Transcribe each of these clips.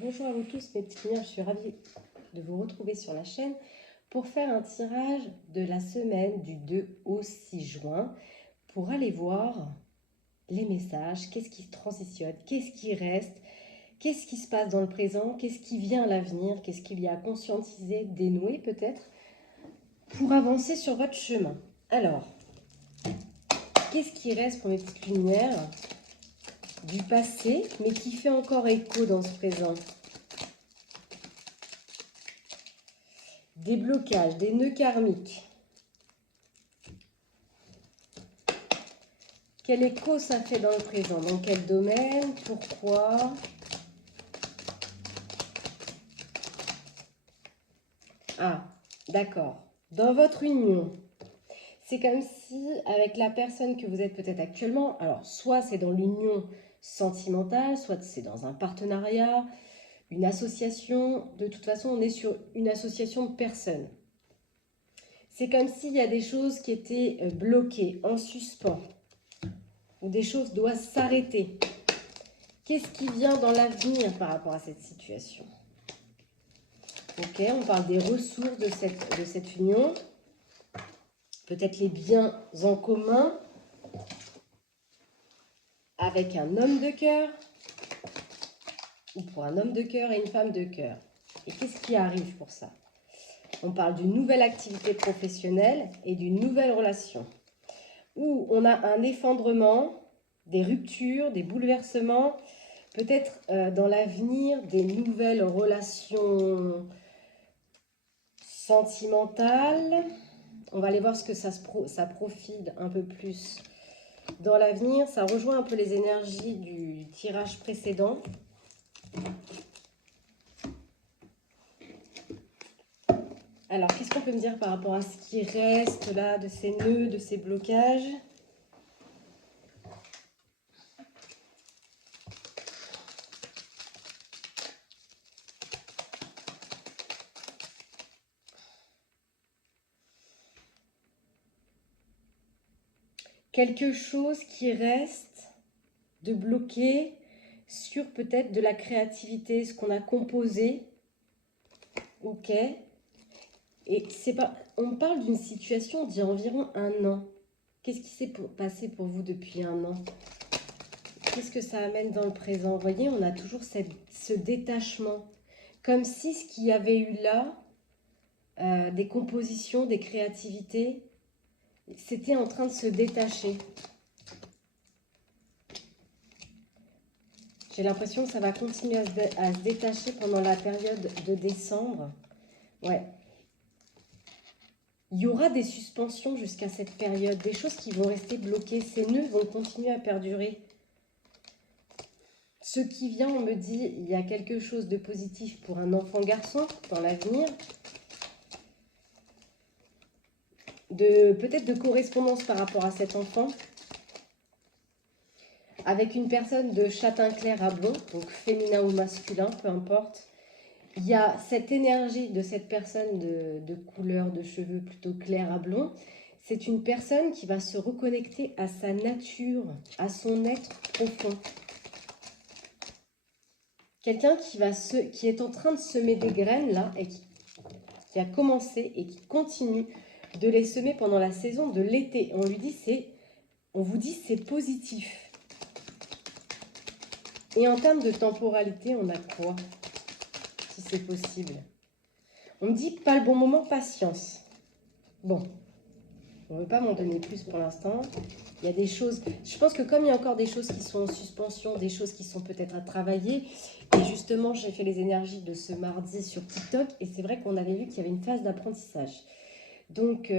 Bonjour à vous tous mes petites lumières, je suis ravie de vous retrouver sur la chaîne pour faire un tirage de la semaine du 2 au 6 juin pour aller voir les messages, qu'est-ce qui se transitionne, qu'est-ce qui reste, qu'est-ce qui se passe dans le présent, qu'est-ce qui vient à l'avenir, qu'est-ce qu'il y a à conscientiser, dénouer peut-être pour avancer sur votre chemin. Alors, qu'est-ce qui reste pour mes petites lumières du passé mais qui fait encore écho dans ce présent? Des blocages, des nœuds karmiques. Quel écho ça fait dans le présent? Dans quel domaine? Pourquoi? Ah, d'accord. Dans votre union, c'est comme si avec la personne que vous êtes peut-être actuellement, alors soit c'est dans l'union sentimentale, soit c'est dans un partenariat, une association. De toute façon, on est sur une association de personnes. C'est comme s'il y a des choses qui étaient bloquées, en suspens, ou des choses doivent s'arrêter. Qu'est-ce qui vient dans l'avenir par rapport à cette situation? Ok, on parle des ressources de cette union. Peut-être les biens en commun avec un homme de cœur ou pour un homme de cœur et une femme de cœur. Et qu'est-ce qui arrive pour ça? On parle d'une nouvelle activité professionnelle et d'une nouvelle relation où on a un effondrement, des ruptures, des bouleversements, peut-être dans l'avenir des nouvelles relations sentimentales. On va aller voir ce que ça profile un peu plus dans l'avenir. Ça rejoint un peu les énergies du tirage précédent. Alors, qu'est-ce qu'on peut me dire par rapport à ce qui reste là, de ces nœuds, de ces blocages? Quelque chose qui reste de bloqué sur peut-être de la créativité, ce qu'on a composé. Ok. Et c'est pas, on parle d'une situation d'il y a environ un an. Qu'est-ce qui s'est passé pour vous depuis un an? Qu'est-ce que ça amène dans le présent? Vous voyez, on a toujours ce détachement. Comme si ce qu'il y avait eu là, des compositions, des créativités, c'était en train de se détacher. J'ai l'impression que ça va continuer à se détacher pendant la période de décembre. Ouais. Il y aura des suspensions jusqu'à cette période, des choses qui vont rester bloquées. Ces nœuds vont continuer à perdurer. Ce qui vient, on me dit, il y a quelque chose de positif pour un enfant garçon dans l'avenir. Peut-être de correspondance par rapport à cet enfant. Avec une personne de châtain clair à blond, donc féminin ou masculin, peu importe. Il y a cette énergie de cette personne de couleur de cheveux plutôt clair à blond. C'est une personne qui va se reconnecter à sa nature, à son être profond. Quelqu'un qui est en train de semer des graines là, et qui a commencé et qui continue de les semer pendant la saison de l'été. On vous dit c'est positif. Et en termes de temporalité, on a quoi, si c'est possible? On me dit pas le bon moment, patience. Bon, on ne veut pas m'en donner plus pour l'instant. Il y a des choses, je pense que comme il y a encore des choses qui sont en suspension, des choses qui sont peut-être à travailler, et justement j'ai fait les énergies de ce mardi sur TikTok, et c'est vrai qu'on avait vu qu'il y avait une phase d'apprentissage. Donc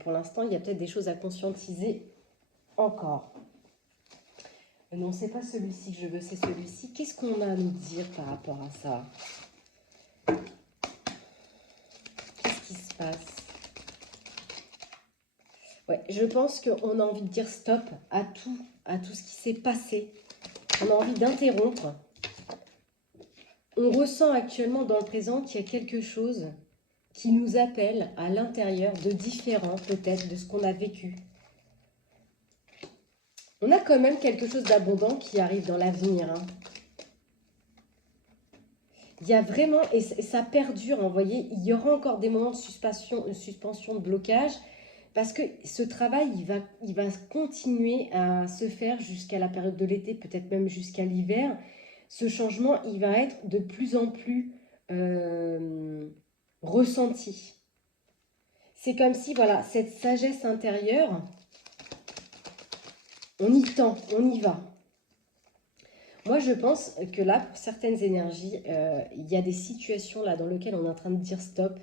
pour l'instant, il y a peut-être des choses à conscientiser encore. Non, c'est pas celui-ci que je veux, c'est celui-ci. Qu'est-ce qu'on a à nous dire par rapport à ça? Qu'est-ce qui se passe? Ouais, je pense qu'on a envie de dire stop à tout ce qui s'est passé. On a envie d'interrompre. On ressent actuellement dans le présent qu'il y a quelque chose qui nous appelle à l'intérieur de différent peut-être de ce qu'on a vécu. On a quand même quelque chose d'abondant qui arrive dans l'avenir. Hein. Il y a vraiment, et ça perdure, hein, vous voyez, il y aura encore des moments de suspension, de blocage, parce que ce travail, il va continuer à se faire jusqu'à la période de l'été, peut-être même jusqu'à l'hiver. Ce changement, il va être de plus en plus ressenti. C'est comme si, voilà, cette sagesse intérieure, on y tend, on y va. Moi, je pense que là, pour certaines énergies, il y a des situations là dans lesquelles on est en train de dire stop.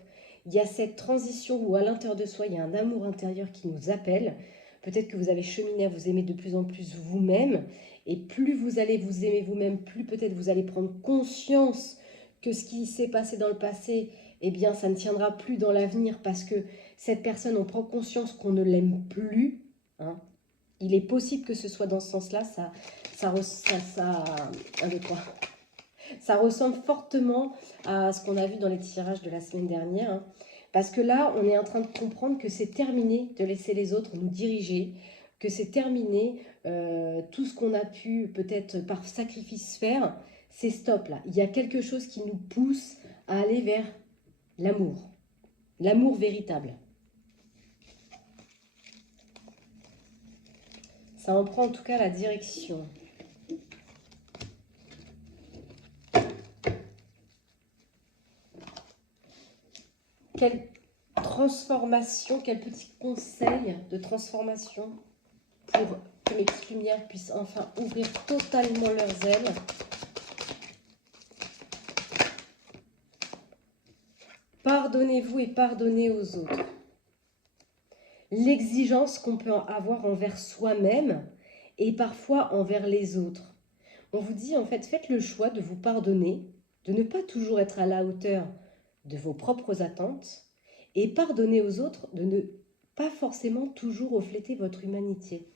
Il y a cette transition où à l'intérieur de soi, il y a un amour intérieur qui nous appelle. Peut-être que vous avez cheminé à vous aimer de plus en plus vous-même. Et plus vous allez vous aimer vous-même, plus peut-être vous allez prendre conscience que ce qui s'est passé dans le passé, eh bien, ça ne tiendra plus dans l'avenir parce que cette personne, on prend conscience qu'on ne l'aime plus. Hein. Il est possible que ce soit dans ce sens-là, un, deux, trois. Ça ressemble fortement à ce qu'on a vu dans les tirages de la semaine dernière. Hein. Parce que là, on est en train de comprendre que c'est terminé de laisser les autres nous diriger, que c'est terminé tout ce qu'on a pu peut-être par sacrifice faire, c'est stop là. Il y a quelque chose qui nous pousse à aller vers l'amour véritable. Ça en prend en tout cas la direction. Quelle transformation, quel petit conseil de transformation pour que mes petites lumières puissent enfin ouvrir totalement leurs ailes. Pardonnez-vous et pardonnez aux autres. L'exigence qu'on peut avoir envers soi-même et parfois envers les autres. On vous dit en fait, faites le choix de vous pardonner, de ne pas toujours être à la hauteur de vos propres attentes et pardonner aux autres de ne pas forcément toujours refléter votre humanité.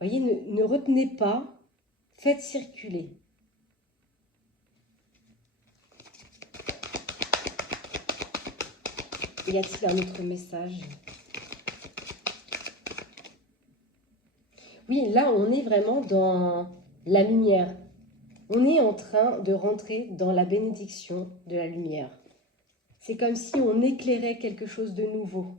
Voyez, ne retenez pas, faites circuler. Y a-t-il un autre message? Oui, là, on est vraiment dans la lumière. On est en train de rentrer dans la bénédiction de la lumière. C'est comme si on éclairait quelque chose de nouveau.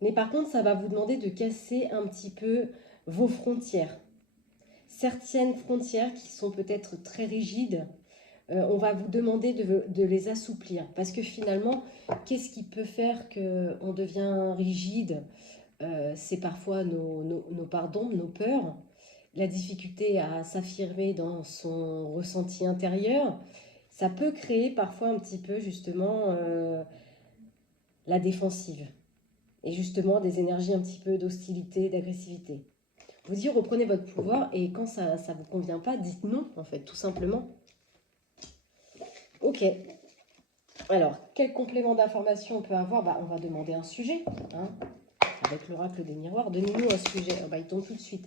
Mais par contre, ça va vous demander de casser un petit peu vos frontières. Certaines frontières qui sont peut-être très rigides, on va vous demander de les assouplir. Parce que finalement, qu'est-ce qui peut faire qu'on devient rigide? C'est parfois nos pardons, nos peurs, la difficulté à s'affirmer dans son ressenti intérieur. Ça peut créer parfois un petit peu justement la défensive et justement des énergies un petit peu d'hostilité, d'agressivité. Vous dites reprenez votre pouvoir et quand ça ne vous convient pas, dites non en fait, tout simplement. Ok. Alors, quel complément d'information on peut avoir? On va demander un sujet. Hein, avec l'oracle des miroirs, donnez-nous un sujet. Il tombe tout de suite.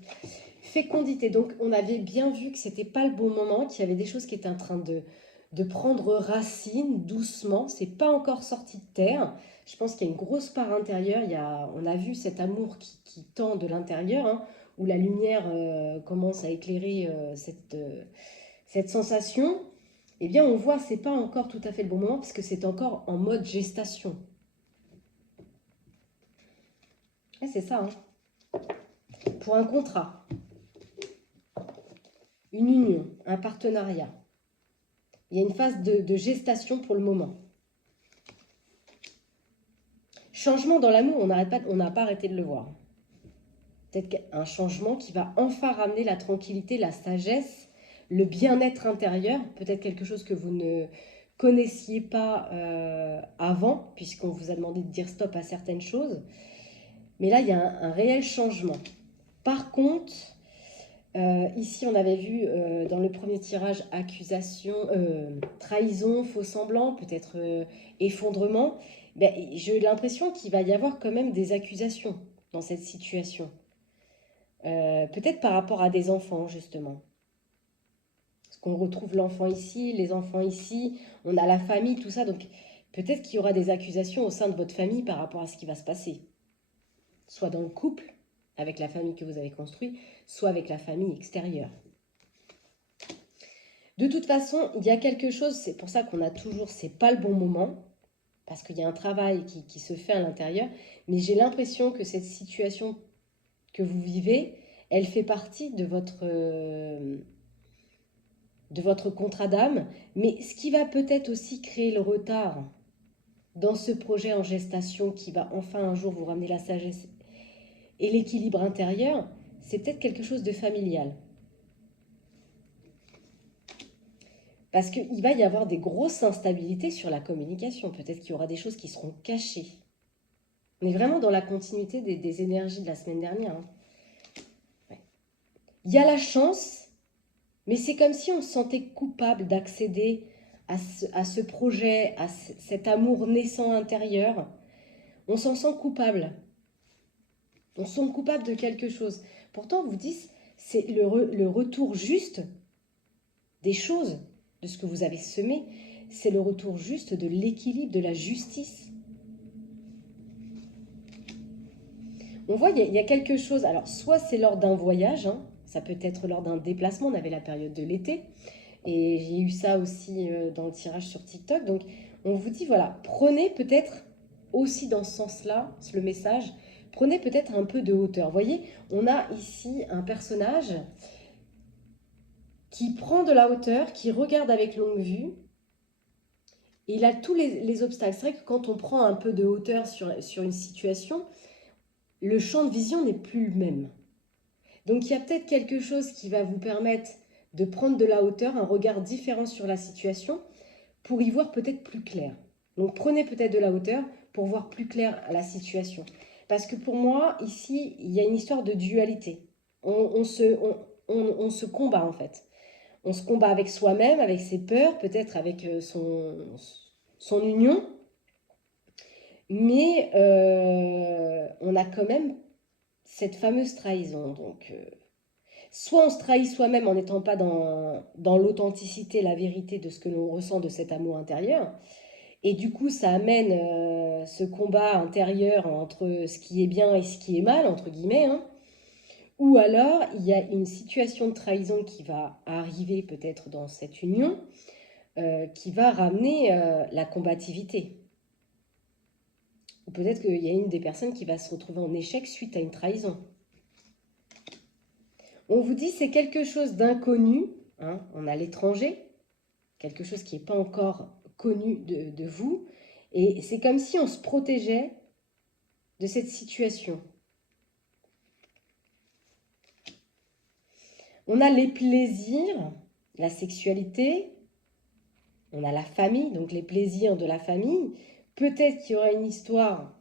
Fécondité. Donc, on avait bien vu que c'était pas le bon moment, qu'il y avait des choses qui étaient en train de prendre racine doucement. C'est pas encore sorti de terre. Je pense qu'il y a une grosse part intérieure. On a vu cet amour qui tend de l'intérieur, hein, où la lumière commence à éclairer cette sensation. Eh bien, on voit que c'est pas encore tout à fait le bon moment parce que c'est encore en mode gestation. Et c'est ça, hein. Pour un contrat, une union, un partenariat. Il y a une phase de gestation pour le moment. Changement dans l'amour, on n'a pas arrêté de le voir. Peut-être un changement qui va enfin ramener la tranquillité, la sagesse, le bien-être intérieur. Peut-être quelque chose que vous ne connaissiez pas avant, puisqu'on vous a demandé de dire stop à certaines choses. Mais là, il y a un réel changement. Par contre, ici, on avait vu dans le premier tirage accusation, trahison, faux semblant, peut-être effondrement. J'ai l'impression qu'il va y avoir quand même des accusations dans cette situation. Peut-être par rapport à des enfants, justement. Parce qu'on retrouve l'enfant ici, les enfants ici, on a la famille, tout ça. Donc, peut-être qu'il y aura des accusations au sein de votre famille par rapport à ce qui va se passer. Soit dans le couple, avec la famille que vous avez construite, soit avec la famille extérieure. De toute façon, il y a quelque chose, c'est pour ça qu'on a toujours, c'est pas le bon moment, parce qu'il y a un travail qui se fait à l'intérieur, mais j'ai l'impression que cette situation que vous vivez, elle fait partie de votre contrat d'âme, mais ce qui va peut-être aussi créer le retard dans ce projet en gestation qui va enfin un jour vous ramener la sagesse et l'équilibre intérieur, c'est peut-être quelque chose de familial. Parce qu'il va y avoir des grosses instabilités sur la communication. Peut-être qu'il y aura des choses qui seront cachées. On est vraiment dans la continuité des énergies de la semaine dernière. Hein. Ouais. Il y a la chance, mais c'est comme si on se sentait coupable d'accéder à ce projet, à cet amour naissant intérieur. On s'en sent coupable. On se sent coupable de quelque chose. Pourtant, vous dites, c'est le retour juste des choses, de ce que vous avez semé. C'est le retour juste de l'équilibre, de la justice. On voit, il y a quelque chose. Alors, soit c'est lors d'un voyage, hein, ça peut être lors d'un déplacement. On avait la période de l'été. Et j'ai eu ça aussi dans le tirage sur TikTok. Donc, on vous dit, voilà, prenez peut-être aussi dans ce sens-là, le message, prenez peut-être un peu de hauteur. Vous voyez, on a ici un personnage qui prend de la hauteur, qui regarde avec longue vue. Et il a tous les obstacles. C'est vrai que quand on prend un peu de hauteur sur une situation, le champ de vision n'est plus le même. Donc, il y a peut-être quelque chose qui va vous permettre de prendre de la hauteur, un regard différent sur la situation, pour y voir peut-être plus clair. Donc prenez peut-être de la hauteur pour voir plus clair la situation. Parce que pour moi, ici, il y a une histoire de dualité. On se combat en fait. On se combat avec soi-même, avec ses peurs, peut-être avec son union. Mais on a quand même cette fameuse trahison. Donc, soit on se trahit soi-même en n'étant pas dans l'authenticité, la vérité de ce que l'on ressent de cet amour intérieur. Et du coup, ça amène ce combat intérieur entre ce qui est bien et ce qui est mal, entre guillemets. Hein. Ou alors, il y a une situation de trahison qui va arriver peut-être dans cette union, qui va ramener la combativité. Ou peut-être qu'il y a une des personnes qui va se retrouver en échec suite à une trahison. On vous dit c'est quelque chose d'inconnu, hein, on a l'étranger, quelque chose qui n'est pas encore connu de vous, et c'est comme si on se protégeait de cette situation. On a les plaisirs, la sexualité, on a la famille, donc les plaisirs de la famille. Peut-être qu'il y aura une histoire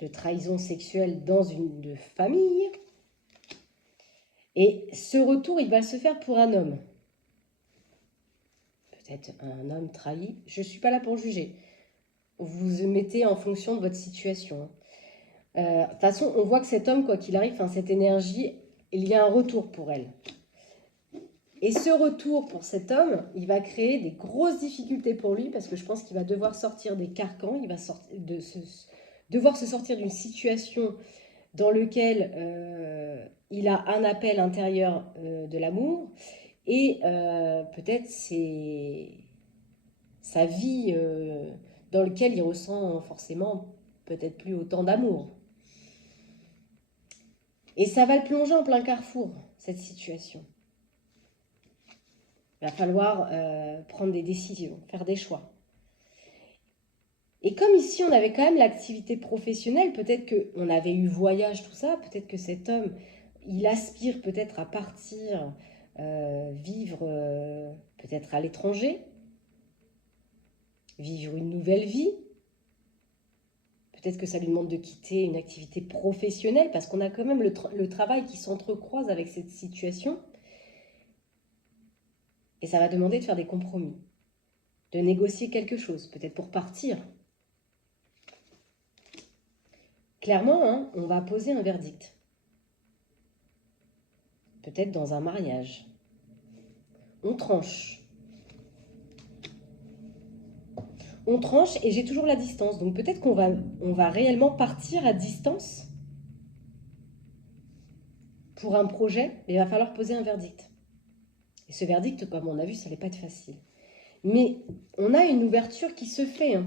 de trahison sexuelle dans une famille. Et ce retour, il va se faire pour un homme. Peut-être un homme trahi. Je ne suis pas là pour juger. Vous mettez en fonction de votre situation. De toute façon, on voit que cet homme, quoi qu'il arrive, cette énergie, il y a un retour pour elle. Et ce retour pour cet homme, il va créer des grosses difficultés pour lui parce que je pense qu'il va devoir sortir des carcans, il va devoir se sortir d'une situation dans laquelle il a un appel intérieur de l'amour et peut-être c'est sa vie dans laquelle il ressent forcément peut-être plus autant d'amour. Et ça va le plonger en plein carrefour, cette situation. Il va falloir prendre des décisions, faire des choix. Et comme ici, on avait quand même l'activité professionnelle, peut-être qu'on avait eu voyage, tout ça, peut-être que cet homme, il aspire peut-être à partir, vivre peut-être à l'étranger, vivre une nouvelle vie. Peut-être que ça lui demande de quitter une activité professionnelle, parce qu'on a quand même le travail qui s'entrecroise avec cette situation. Et ça va demander de faire des compromis, de négocier quelque chose, peut-être pour partir. Clairement, hein, on va poser un verdict. Peut-être dans un mariage. On tranche. On tranche et j'ai toujours la distance. Donc peut-être qu'on va réellement partir à distance pour un projet, mais il va falloir poser un verdict. Et ce verdict, comme on a vu, ça n'allait pas être facile. Mais on a une ouverture qui se fait. Hein.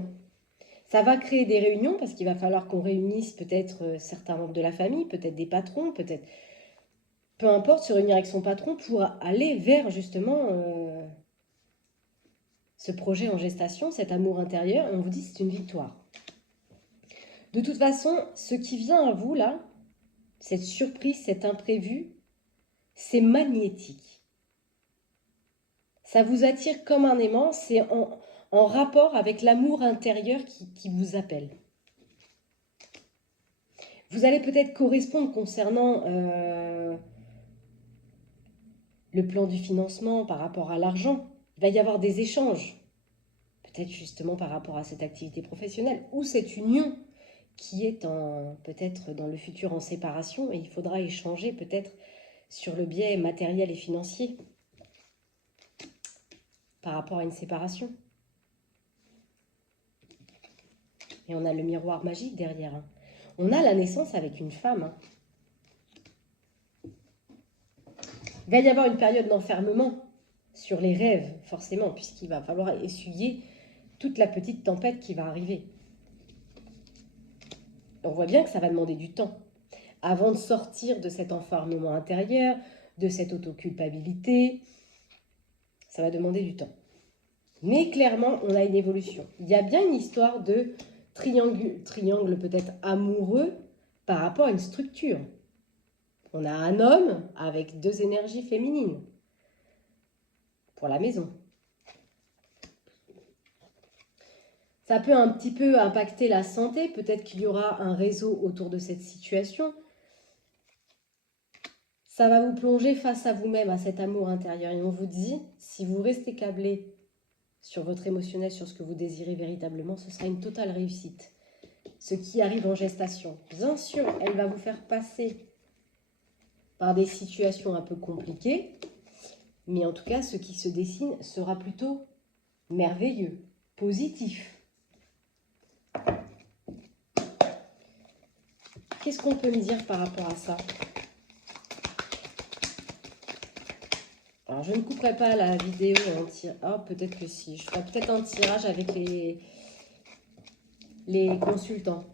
Ça va créer des réunions parce qu'il va falloir qu'on réunisse peut-être certains membres de la famille, peut-être des patrons, peut-être... Peu importe, se réunir avec son patron pour aller vers justement ce projet en gestation, cet amour intérieur. Et on vous dit c'est une victoire. De toute façon, ce qui vient à vous là, cette surprise, cet imprévu, c'est magnétique. Ça vous attire comme un aimant, c'est en rapport avec l'amour intérieur qui vous appelle. Vous allez peut-être correspondre concernant le plan du financement par rapport à l'argent. Il va y avoir des échanges, peut-être justement par rapport à cette activité professionnelle ou cette union qui est peut-être dans le futur en séparation et il faudra échanger peut-être sur le biais matériel et financier par rapport à une séparation. Et on a le miroir magique derrière. Hein. On a la naissance avec une femme. Hein. Il va y avoir une période d'enfermement sur les rêves, forcément, puisqu'il va falloir essuyer toute la petite tempête qui va arriver. On voit bien que ça va demander du temps. Avant de sortir de cet enfermement intérieur, de cette autoculpabilité, ça va demander du temps. Mais clairement, on a une évolution. Il y a bien une histoire de triangle peut-être amoureux par rapport à une structure. On a un homme avec 2 énergies féminines pour la maison. Ça peut un petit peu impacter la santé. Peut-être qu'il y aura un réseau autour de cette situation. Ça va vous plonger face à vous-même, à cet amour intérieur. Et on vous dit, si vous restez câblé sur votre émotionnel, sur ce que vous désirez véritablement, ce sera une totale réussite. Ce qui arrive en gestation, bien sûr, elle va vous faire passer par des situations un peu compliquées, mais en tout cas, ce qui se dessine sera plutôt merveilleux, positif. Qu'est-ce qu'on peut me dire par rapport à ça? Alors, je ne couperai pas la vidéo en tirage. Ah, peut-être que si. Je ferai peut-être un tirage avec les consultants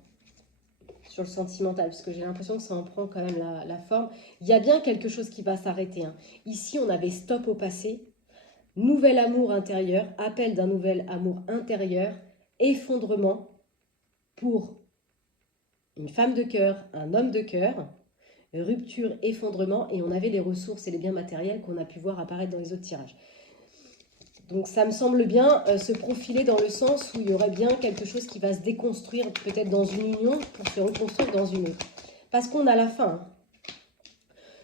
sur le sentimental, parce que j'ai l'impression que ça en prend quand même la forme. Il y a bien quelque chose qui va s'arrêter. Hein. Ici, on avait stop au passé, nouvel amour intérieur, appel d'un nouvel amour intérieur, effondrement pour une femme de cœur, un homme de cœur, rupture, effondrement, et on avait les ressources et les biens matériels qu'on a pu voir apparaître dans les autres tirages. Donc ça me semble bien se profiler dans le sens où il y aurait bien quelque chose qui va se déconstruire peut-être dans une union pour se reconstruire dans une autre. Parce qu'on a la fin. Hein.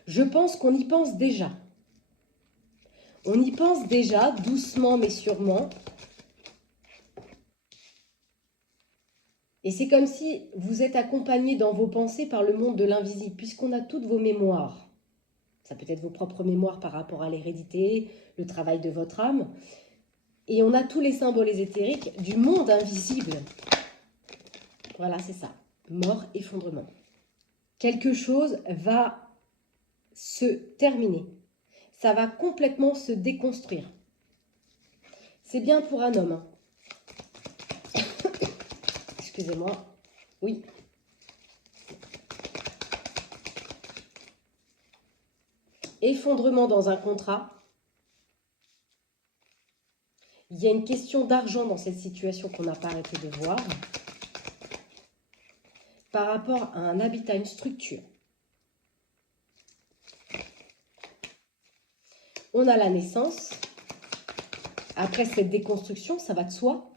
Je pense qu'on y pense déjà. On y pense déjà, doucement mais sûrement. Et c'est comme si vous êtes accompagné dans vos pensées par le monde de l'invisible, puisqu'on a toutes vos mémoires. Ça peut être vos propres mémoires par rapport à l'hérédité, le travail de votre âme. Et on a tous les symboles éthériques du monde invisible. Voilà, c'est ça. Mort, effondrement. Quelque chose va se terminer. Ça va complètement se déconstruire. C'est bien pour un homme. Excusez-moi. Oui. Effondrement dans un contrat. Il y a une question d'argent dans cette situation qu'on n'a pas arrêté de voir. Par rapport à un habitat, une structure. On a la naissance. Après cette déconstruction, ça va de soi.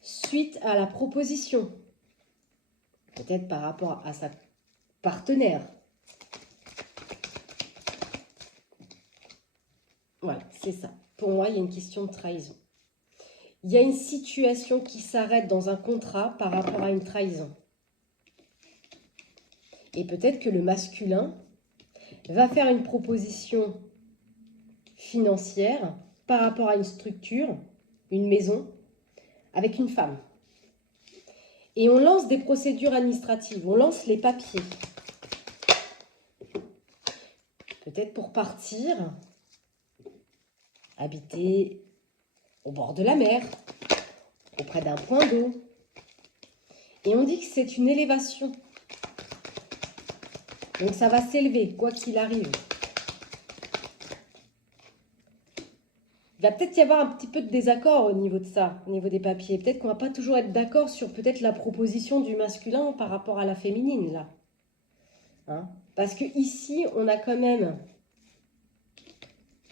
Suite à la proposition. Peut-être par rapport à sa partenaire. Voilà, c'est ça. Pour moi, il y a une question de trahison. Il y a une situation qui s'arrête dans un contrat par rapport à une trahison. Et peut-être que le masculin va faire une proposition financière par rapport à une structure, une maison, avec une femme. Et on lance des procédures administratives, on lance les papiers. Peut-être pour partir habiter au bord de la mer, auprès d'un point d'eau. Et on dit que c'est une élévation. Donc ça va s'élever, quoi qu'il arrive. Il va peut-être y avoir un petit peu de désaccord au niveau de ça, au niveau des papiers. Peut-être qu'on ne va pas toujours être d'accord sur peut-être la proposition du masculin par rapport à la féminine, là. Hein? Parce que ici, on a quand même...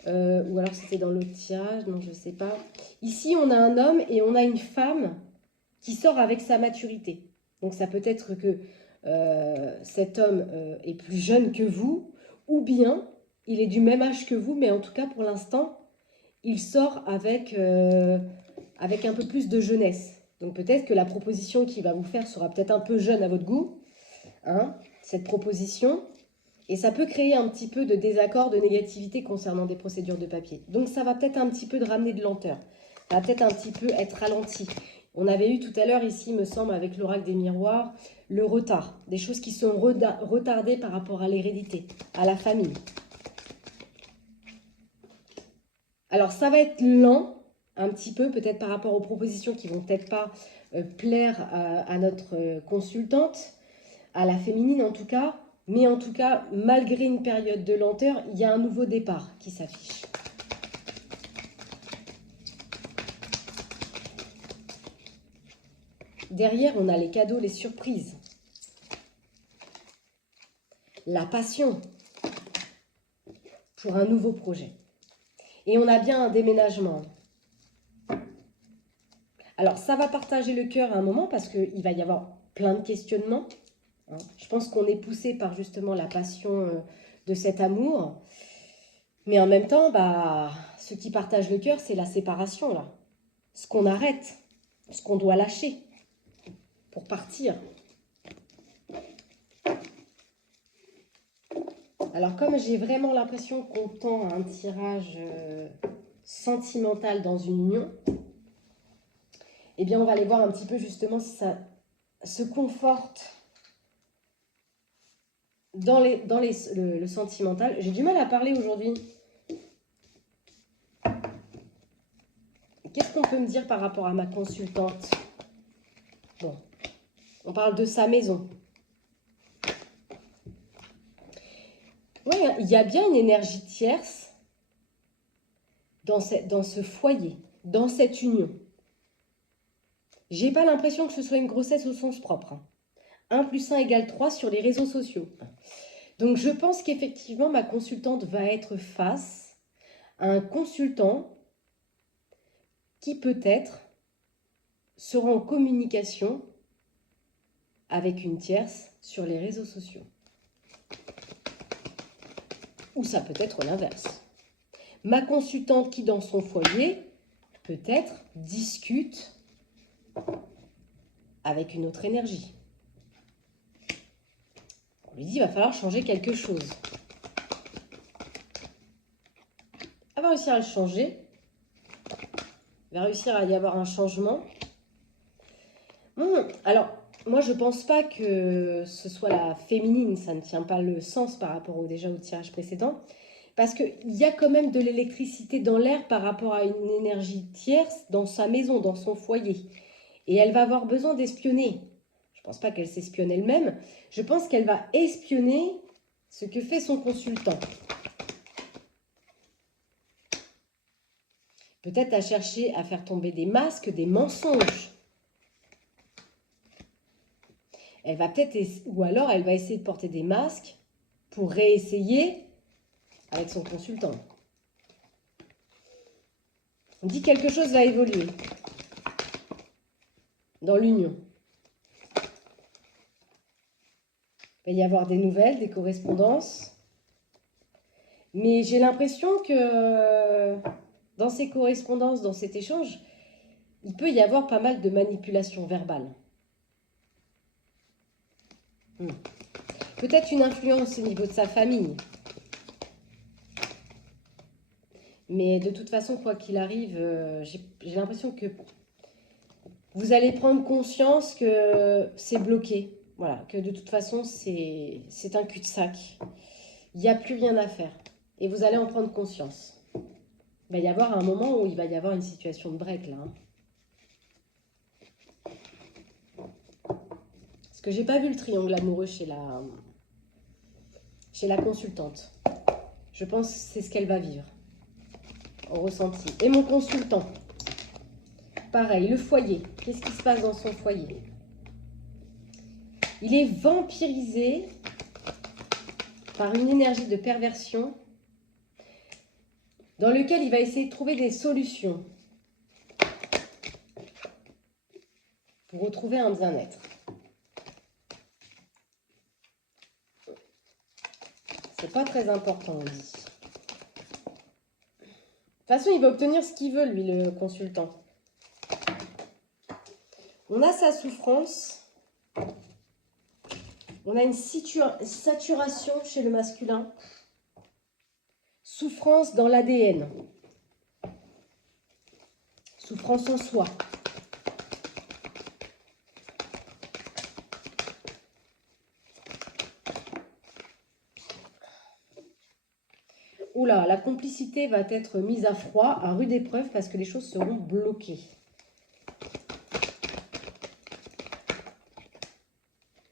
ou alors c'était dans l'autre tirage, non, je ne sais pas. Ici, on a un homme et on a une femme qui sort avec sa maturité. Donc ça peut être que cet homme est plus jeune que vous, ou bien il est du même âge que vous, mais en tout cas pour l'instant, il sort avec un peu plus de jeunesse. Donc peut-être que la proposition qu'il va vous faire sera peut-être un peu jeune à votre goût, hein, cette proposition, et ça peut créer un petit peu de désaccord, de négativité concernant des procédures de papier. Donc ça va peut-être un petit peu de ramener de lenteur, ça va peut-être un petit peu être ralenti. On avait eu tout à l'heure ici, me semble, avec l'oracle des miroirs, le retard, des choses qui sont retardées par rapport à l'hérédité, à la famille. Alors, ça va être lent, un petit peu, peut-être par rapport aux propositions qui vont peut-être pas plaire à notre consultante, à la féminine en tout cas. Mais en tout cas, malgré une période de lenteur, il y a un nouveau départ qui s'affiche. Derrière, on a les cadeaux, les surprises. La passion pour un nouveau projet. Et on a bien un déménagement. Alors, ça va partager le cœur à un moment parce qu'il va y avoir plein de questionnements. Je pense qu'on est poussé par justement la passion de cet amour. Mais en même temps, ce qui partage le cœur, c'est la séparation, là. Ce qu'on arrête, ce qu'on doit lâcher pour partir. Alors, comme j'ai vraiment l'impression qu'on tend à un tirage sentimental dans une union, eh bien, on va aller voir un petit peu justement si ça se conforte dans le sentimental. J'ai du mal à parler aujourd'hui. Qu'est-ce qu'on peut me dire par rapport à ma consultante? Bon, on parle de sa maison. Oui, il y a bien une énergie tierce dans ce foyer, dans cette union. J'ai pas l'impression que ce soit une grossesse au sens propre. 1 plus 1 égale 3 sur les réseaux sociaux. Donc je pense qu'effectivement ma consultante va être face à un consultant qui peut-être sera en communication avec une tierce sur les réseaux sociaux. Ou ça peut être l'inverse. Ma consultante qui dans son foyer peut-être discute avec une autre énergie. On lui dit il va falloir changer quelque chose. Elle va réussir à le changer. Il va réussir à y avoir un changement. Alors, moi je pense pas que ce soit la féminine, ça ne tient pas le sens par rapport déjà au tirage précédent. Parce qu'il y a quand même de l'électricité dans l'air par rapport à une énergie tierce dans sa maison, dans son foyer. Et elle va avoir besoin d'espionner. Je ne pense pas qu'elle s'espionne elle-même. Je pense qu'elle va espionner ce que fait son consultant. Peut-être à chercher à faire tomber des masques, des mensonges. Elle va peut-être, ou alors elle va essayer de porter des masques pour réessayer avec son consultant. On dit que quelque chose va évoluer dans l'union. Il va y avoir des nouvelles, des correspondances. Mais j'ai l'impression que dans ces correspondances, dans cet échange, il peut y avoir pas mal de manipulation verbale. Peut-être une influence au niveau de sa famille. Mais de toute façon, quoi qu'il arrive, j'ai l'impression que vous allez prendre conscience que c'est bloqué. Voilà, que de toute façon, c'est un cul-de-sac. Il n'y a plus rien à faire. Et vous allez en prendre conscience. Il va y avoir un moment où il va y avoir une situation de break, là. Hein. Parce que j'ai pas vu le triangle amoureux chez la consultante. Je pense que c'est ce qu'elle va vivre, au ressenti. Et mon consultant, pareil, le foyer. Qu'est-ce qui se passe dans son foyer? Il est vampirisé par une énergie de perversion dans lequel il va essayer de trouver des solutions pour retrouver un bien-être. C'est pas très important, on dit. De toute façon, il va obtenir ce qu'il veut, lui, le consultant. On a sa souffrance. On a une saturation chez le masculin. Souffrance dans l'ADN. Souffrance en soi. Oula, la complicité va être mise à froid, à rude épreuve, parce que les choses seront bloquées.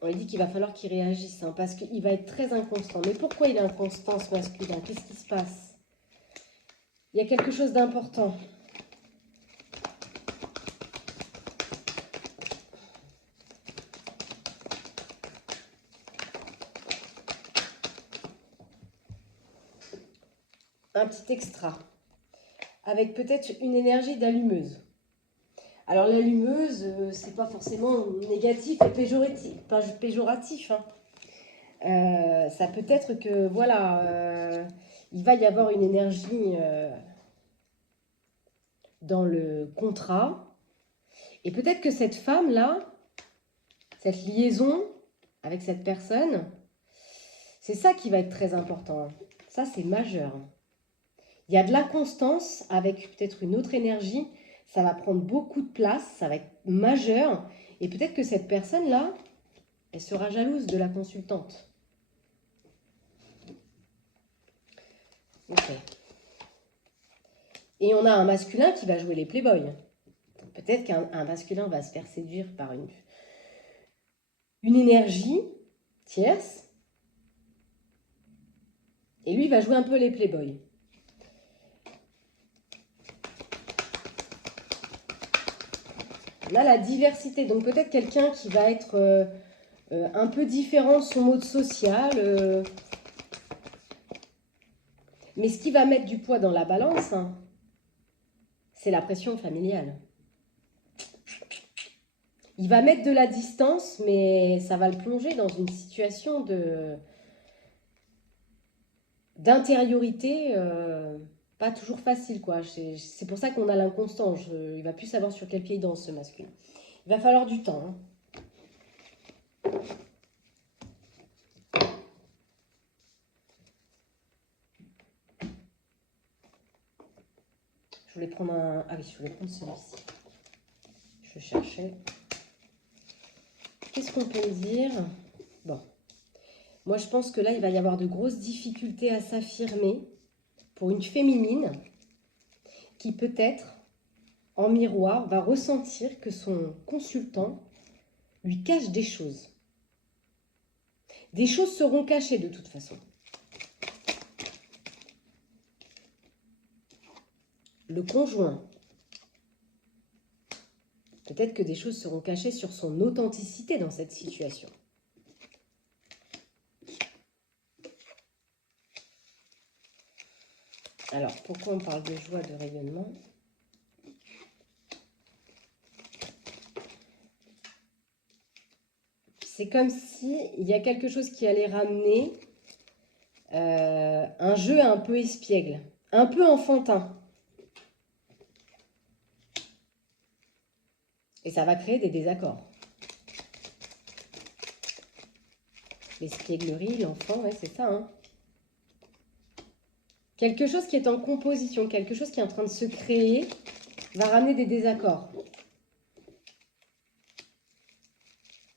On lui dit qu'il va falloir qu'il réagisse, hein, parce qu'il va être très inconstant. Mais pourquoi il est inconstant, ce masculin? Qu'est-ce qui se passe? Il y a quelque chose d'important. Un petit extra. Avec peut-être une énergie d'allumeuse. Alors l'allumeuse, c'est pas forcément négatif et péjoratif. Pas péjoratif, hein. Ça peut être que, voilà, il va y avoir une énergie dans le contrat. Et peut-être que cette femme-là, cette liaison avec cette personne, c'est ça qui va être très important. Ça, c'est majeur. Il y a de l'inconstance avec peut-être une autre énergie. Ça va prendre beaucoup de place, ça va être majeur. Et peut-être que cette personne-là, elle sera jalouse de la consultante. Ok. Et on a un masculin qui va jouer les playboys. Peut-être qu'un masculin va se faire séduire par une énergie tierce. Et lui va jouer un peu les playboys. On a la diversité. Donc peut-être quelqu'un qui va être un peu différent de son mode social. Mais ce qui va mettre du poids dans la balance, hein, c'est la pression familiale. Il va mettre de la distance, mais ça va le plonger dans une situation d'intériorité pas toujours facile, quoi. C'est pour ça qu'on a l'inconstant. Il va plus savoir sur quel pied il danse, ce masculin. Il va falloir du temps. Hein. Je voulais prendre un... Ah oui, je voulais prendre celui-ci. Je cherchais. Qu'est-ce qu'on peut me dire? Bon. Moi, je pense que là, il va y avoir de grosses difficultés à s'affirmer pour une féminine qui peut-être, en miroir, va ressentir que son consultant lui cache des choses. Des choses seront cachées de toute façon. Le conjoint. Peut-être que des choses seront cachées sur son authenticité dans cette situation. Alors, pourquoi on parle de joie, de rayonnement? C'est comme si il y a quelque chose qui allait ramener un jeu un peu espiègle, un peu enfantin. Et ça va créer des désaccords. L'espièglerie, l'enfant, ouais, c'est ça. Hein. Quelque chose qui est en composition, quelque chose qui est en train de se créer, va ramener des désaccords.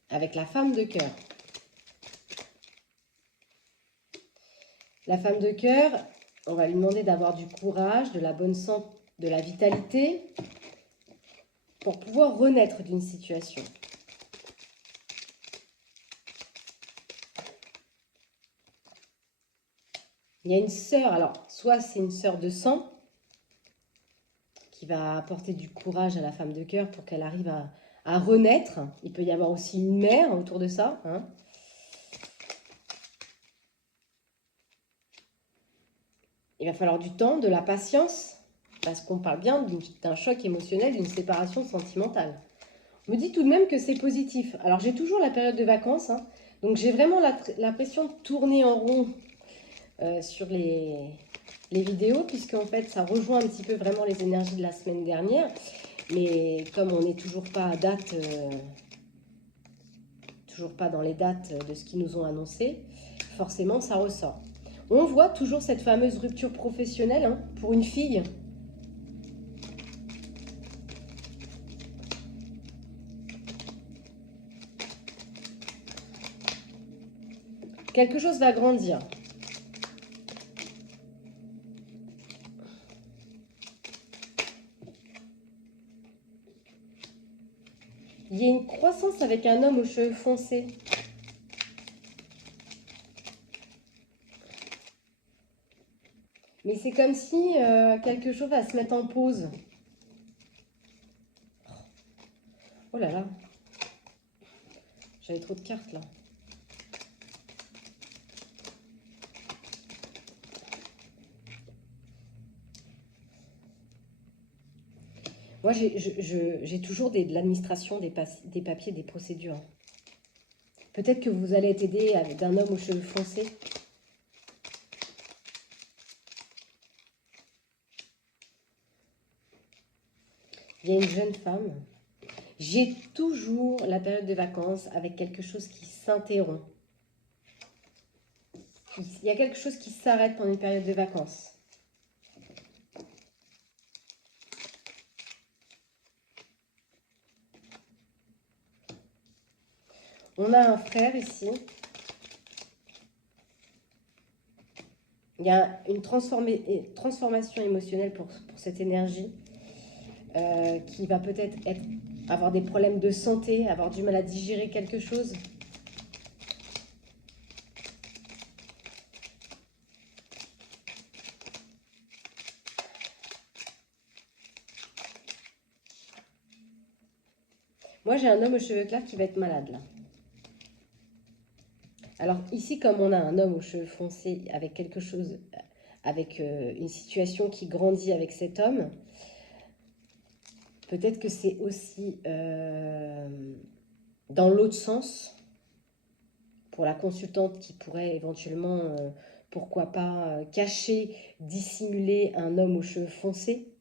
Avec la femme de cœur. La femme de cœur, On va lui demander d'avoir du courage, de la bonne santé, de la vitalité pour pouvoir renaître d'une situation. Il y a une sœur, alors soit c'est une sœur de sang qui va apporter du courage à la femme de cœur pour qu'elle arrive à renaître. Il peut y avoir aussi une mère autour de ça. Hein. Il va falloir du temps, de la patience, parce qu'on parle bien d'un choc émotionnel, d'une séparation sentimentale. On me dit tout de même que c'est positif. Alors j'ai toujours la période de vacances, hein, donc j'ai vraiment l'impression de tourner en rond sur les vidéos, puisque en fait ça rejoint un petit peu vraiment les énergies de la semaine dernière. Mais comme on n'est toujours pas à date, toujours pas dans les dates de ce qu'ils nous ont annoncé, forcément ça ressort. On voit toujours cette fameuse rupture professionnelle hein, pour une fille. Quelque chose va grandir. Il y a une croissance avec un homme aux cheveux foncés. Mais c'est comme si quelque chose va se mettre en pause. Oh là là. J'avais trop de cartes là. Moi, j'ai toujours de l'administration, des papiers, des procédures. Peut-être que vous allez être aidé d'un homme aux cheveux foncés. Il y a une jeune femme. J'ai toujours la période de vacances avec quelque chose qui s'interrompt. Il y a quelque chose qui s'arrête pendant une période de vacances. On a un frère ici. Il y a une transformation émotionnelle pour cette énergie qui va peut-être avoir des problèmes de santé, avoir du mal à digérer quelque chose. Moi, j'ai un homme aux cheveux clairs qui va être malade, là. Alors, ici, comme on a un homme aux cheveux foncés avec quelque chose, avec une situation qui grandit avec cet homme, peut-être que c'est aussi dans l'autre sens, pour la consultante qui pourrait éventuellement, pourquoi pas, cacher, dissimuler un homme aux cheveux foncés,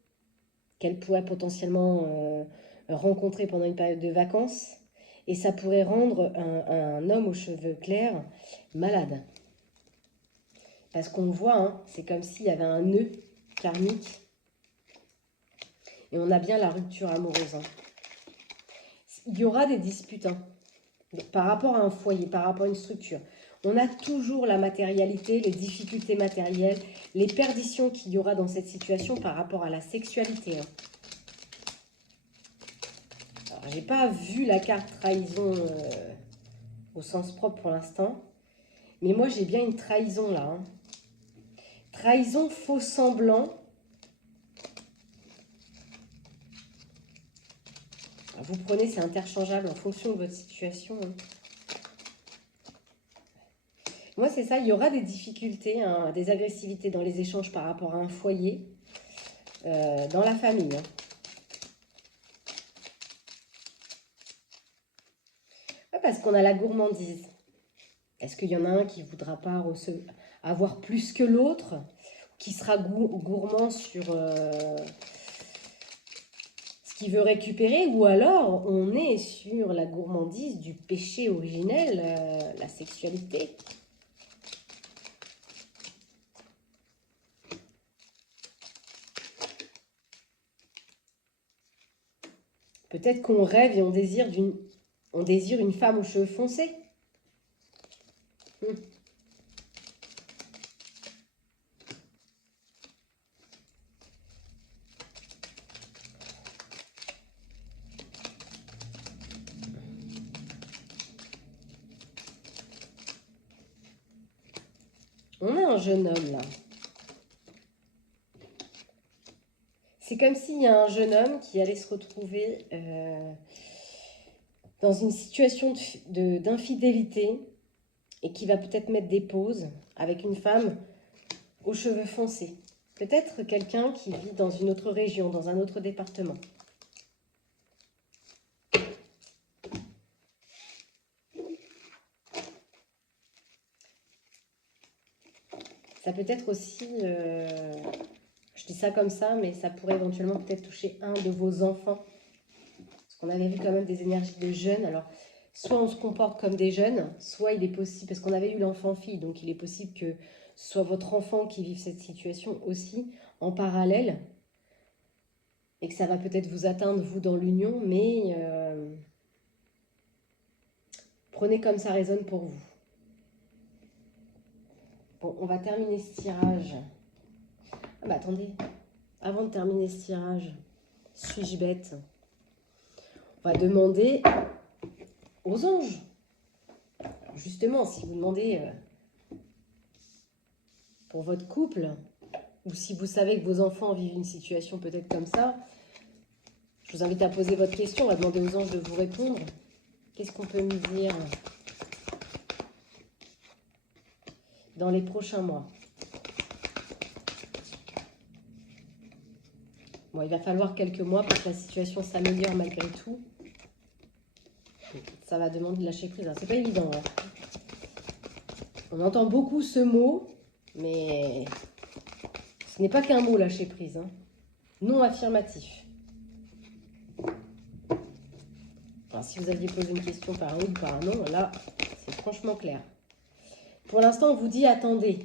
qu'elle pourrait potentiellement rencontrer pendant une période de vacances. Et ça pourrait rendre un homme aux cheveux clairs malade. Parce qu'on voit, hein, c'est comme s'il y avait un nœud karmique. Et on a bien la rupture amoureuse. Hein. Il y aura des disputes hein, par rapport à un foyer, par rapport à une structure. On a toujours la matérialité, les difficultés matérielles, les perditions qu'il y aura dans cette situation par rapport à la sexualité. Hein. Alors, j'ai pas vu la carte trahison au sens propre pour l'instant. Mais moi, j'ai bien une trahison là. Hein. Trahison, faux semblant. Alors, vous prenez, c'est interchangeable en fonction de votre situation. Hein. Moi, c'est ça. Il y aura des difficultés, hein, des agressivités dans les échanges par rapport à un foyer, dans la famille. Hein. Ouais, parce qu'on a la gourmandise. Est-ce qu'il y en a un qui ne voudra pas avoir plus que l'autre, qui sera gourmand sur ce qu'il veut récupérer, ou alors on est sur la gourmandise du péché originel, la sexualité. Peut-être qu'on rêve et on désire une femme aux cheveux foncés. un jeune homme là. C'est comme s'il y a un jeune homme qui allait se retrouver dans une situation d'infidélité et qui va peut-être mettre des pauses avec une femme aux cheveux foncés. Peut-être quelqu'un qui vit dans une autre région, dans un autre département. Ça peut être aussi, je dis ça comme ça, mais ça pourrait éventuellement peut-être toucher un de vos enfants. Parce qu'on avait vu quand même des énergies de jeunes. Alors, soit on se comporte comme des jeunes, soit il est possible, parce qu'on avait eu l'enfant-fille, donc il est possible que ce soit votre enfant qui vive cette situation aussi en parallèle. Et que ça va peut-être vous atteindre, vous, dans l'union, mais prenez comme ça résonne pour vous. Bon, on va terminer ce tirage. Ah bah attendez, avant de terminer ce tirage, suis-je bête? On va demander aux anges. Alors justement, si vous demandez pour votre couple, ou si vous savez que vos enfants vivent une situation peut-être comme ça, je vous invite à poser votre question, on va demander aux anges de vous répondre. Qu'est-ce qu'on peut me dire dans les prochains mois? Bon, il va falloir quelques mois pour que la situation s'améliore malgré tout. Ça va demander de lâcher prise. C'est pas évident. Hein. On entend beaucoup ce mot, mais ce n'est pas qu'un mot, lâcher prise. Hein. Non affirmatif. Alors, si vous aviez posé une question par un oui ou par un non, là, c'est franchement clair. Pour l'instant, on vous dit attendez.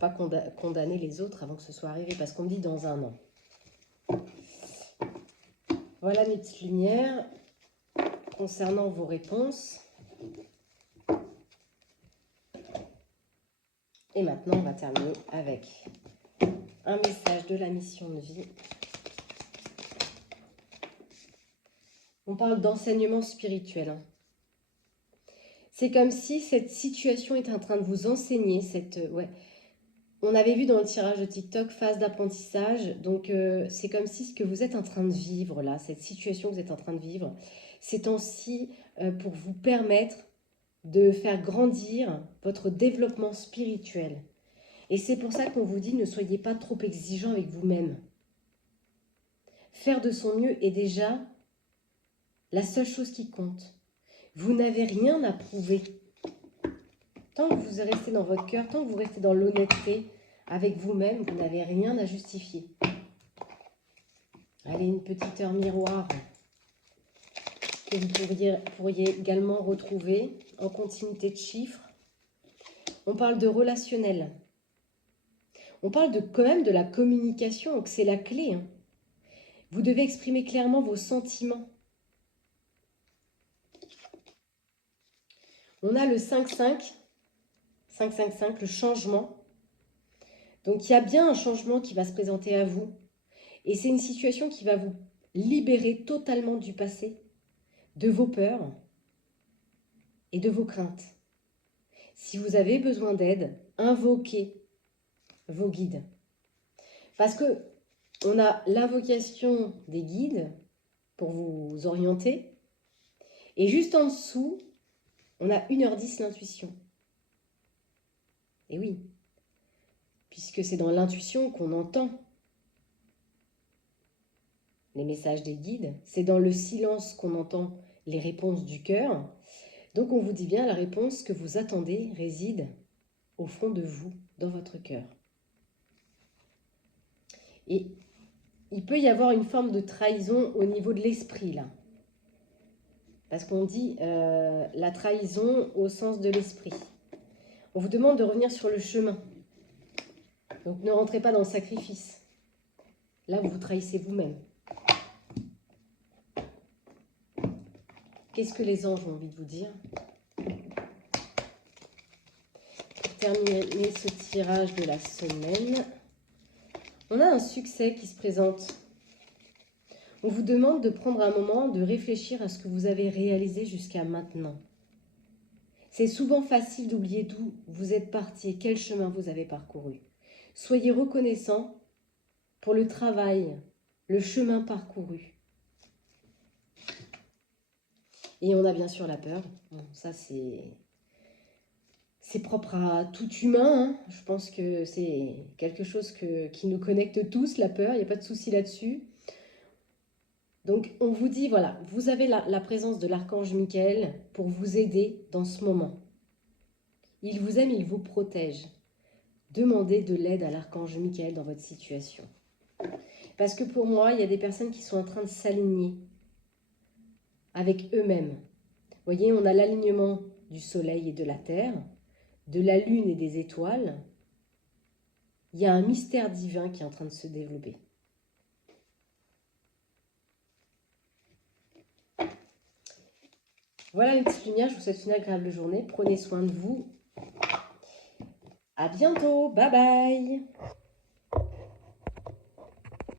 Il ne faut pas condamner les autres avant que ce soit arrivé, parce qu'on me dit dans un an. Voilà mes petites lumières concernant vos réponses. Et maintenant, on va terminer avec un message de la mission de vie. On parle d'enseignement spirituel. C'est comme si cette situation était en train de vous enseigner. On avait vu dans le tirage de TikTok, phase d'apprentissage. Donc, c'est comme si ce que vous êtes en train de vivre, là, cette situation que vous êtes en train de vivre, c'est aussi pour vous permettre de faire grandir votre développement spirituel. Et c'est pour ça qu'on vous dit, ne soyez pas trop exigeant avec vous-même. Faire de son mieux est déjà la seule chose qui compte. Vous n'avez rien à prouver. Tant que vous restez dans votre cœur, tant que vous restez dans l'honnêteté avec vous-même, vous n'avez rien à justifier. Allez, une petite heure miroir que vous pourriez également retrouver en continuité de chiffres. On parle de relationnel. On parle quand même de la communication, donc c'est la clé. Hein. Vous devez exprimer clairement vos sentiments. On a le 5-5, 5-5-5, le changement. Donc il y a bien un changement qui va se présenter à vous. Et c'est une situation qui va vous libérer totalement du passé, de vos peurs et de vos craintes. Si vous avez besoin d'aide, invoquez vos guides. Parce que on a l'invocation des guides pour vous orienter. Et juste en dessous, on a 1h10 l'intuition. Et oui, puisque c'est dans l'intuition qu'on entend les messages des guides. C'est dans le silence qu'on entend les réponses du cœur. Donc on vous dit bien, la réponse que vous attendez réside au fond de vous, dans votre cœur. Et il peut y avoir une forme de trahison au niveau de l'esprit, là. Parce qu'on dit la trahison au sens de l'esprit. On vous demande de revenir sur le chemin. Donc ne rentrez pas dans le sacrifice. Là, vous vous trahissez vous-même. Qu'est-ce que les anges ont envie de vous dire? Pour terminer ce tirage de la semaine, on a un succès qui se présente. On vous demande de prendre un moment, de réfléchir à ce que vous avez réalisé jusqu'à maintenant. C'est souvent facile d'oublier d'où vous êtes parti et quel chemin vous avez parcouru. Soyez reconnaissant pour le travail, le chemin parcouru. Et on a bien sûr la peur. Bon, ça, c'est propre à tout humain. Hein. Je pense que c'est quelque chose qui nous connecte tous, la peur. Il n'y a pas de souci là-dessus. Donc, on vous dit, voilà, vous avez la présence de l'archange Michael pour vous aider dans ce moment. Il vous aime, il vous protège. Demandez de l'aide à l'archange Michael dans votre situation. Parce que pour moi, il y a des personnes qui sont en train de s'aligner avec eux-mêmes. Vous voyez, on a l'alignement du soleil et de la terre, de la lune et des étoiles. Il y a un mystère divin qui est en train de se développer. Voilà les petites lumières, je vous souhaite une agréable journée. Prenez soin de vous. À bientôt, bye bye.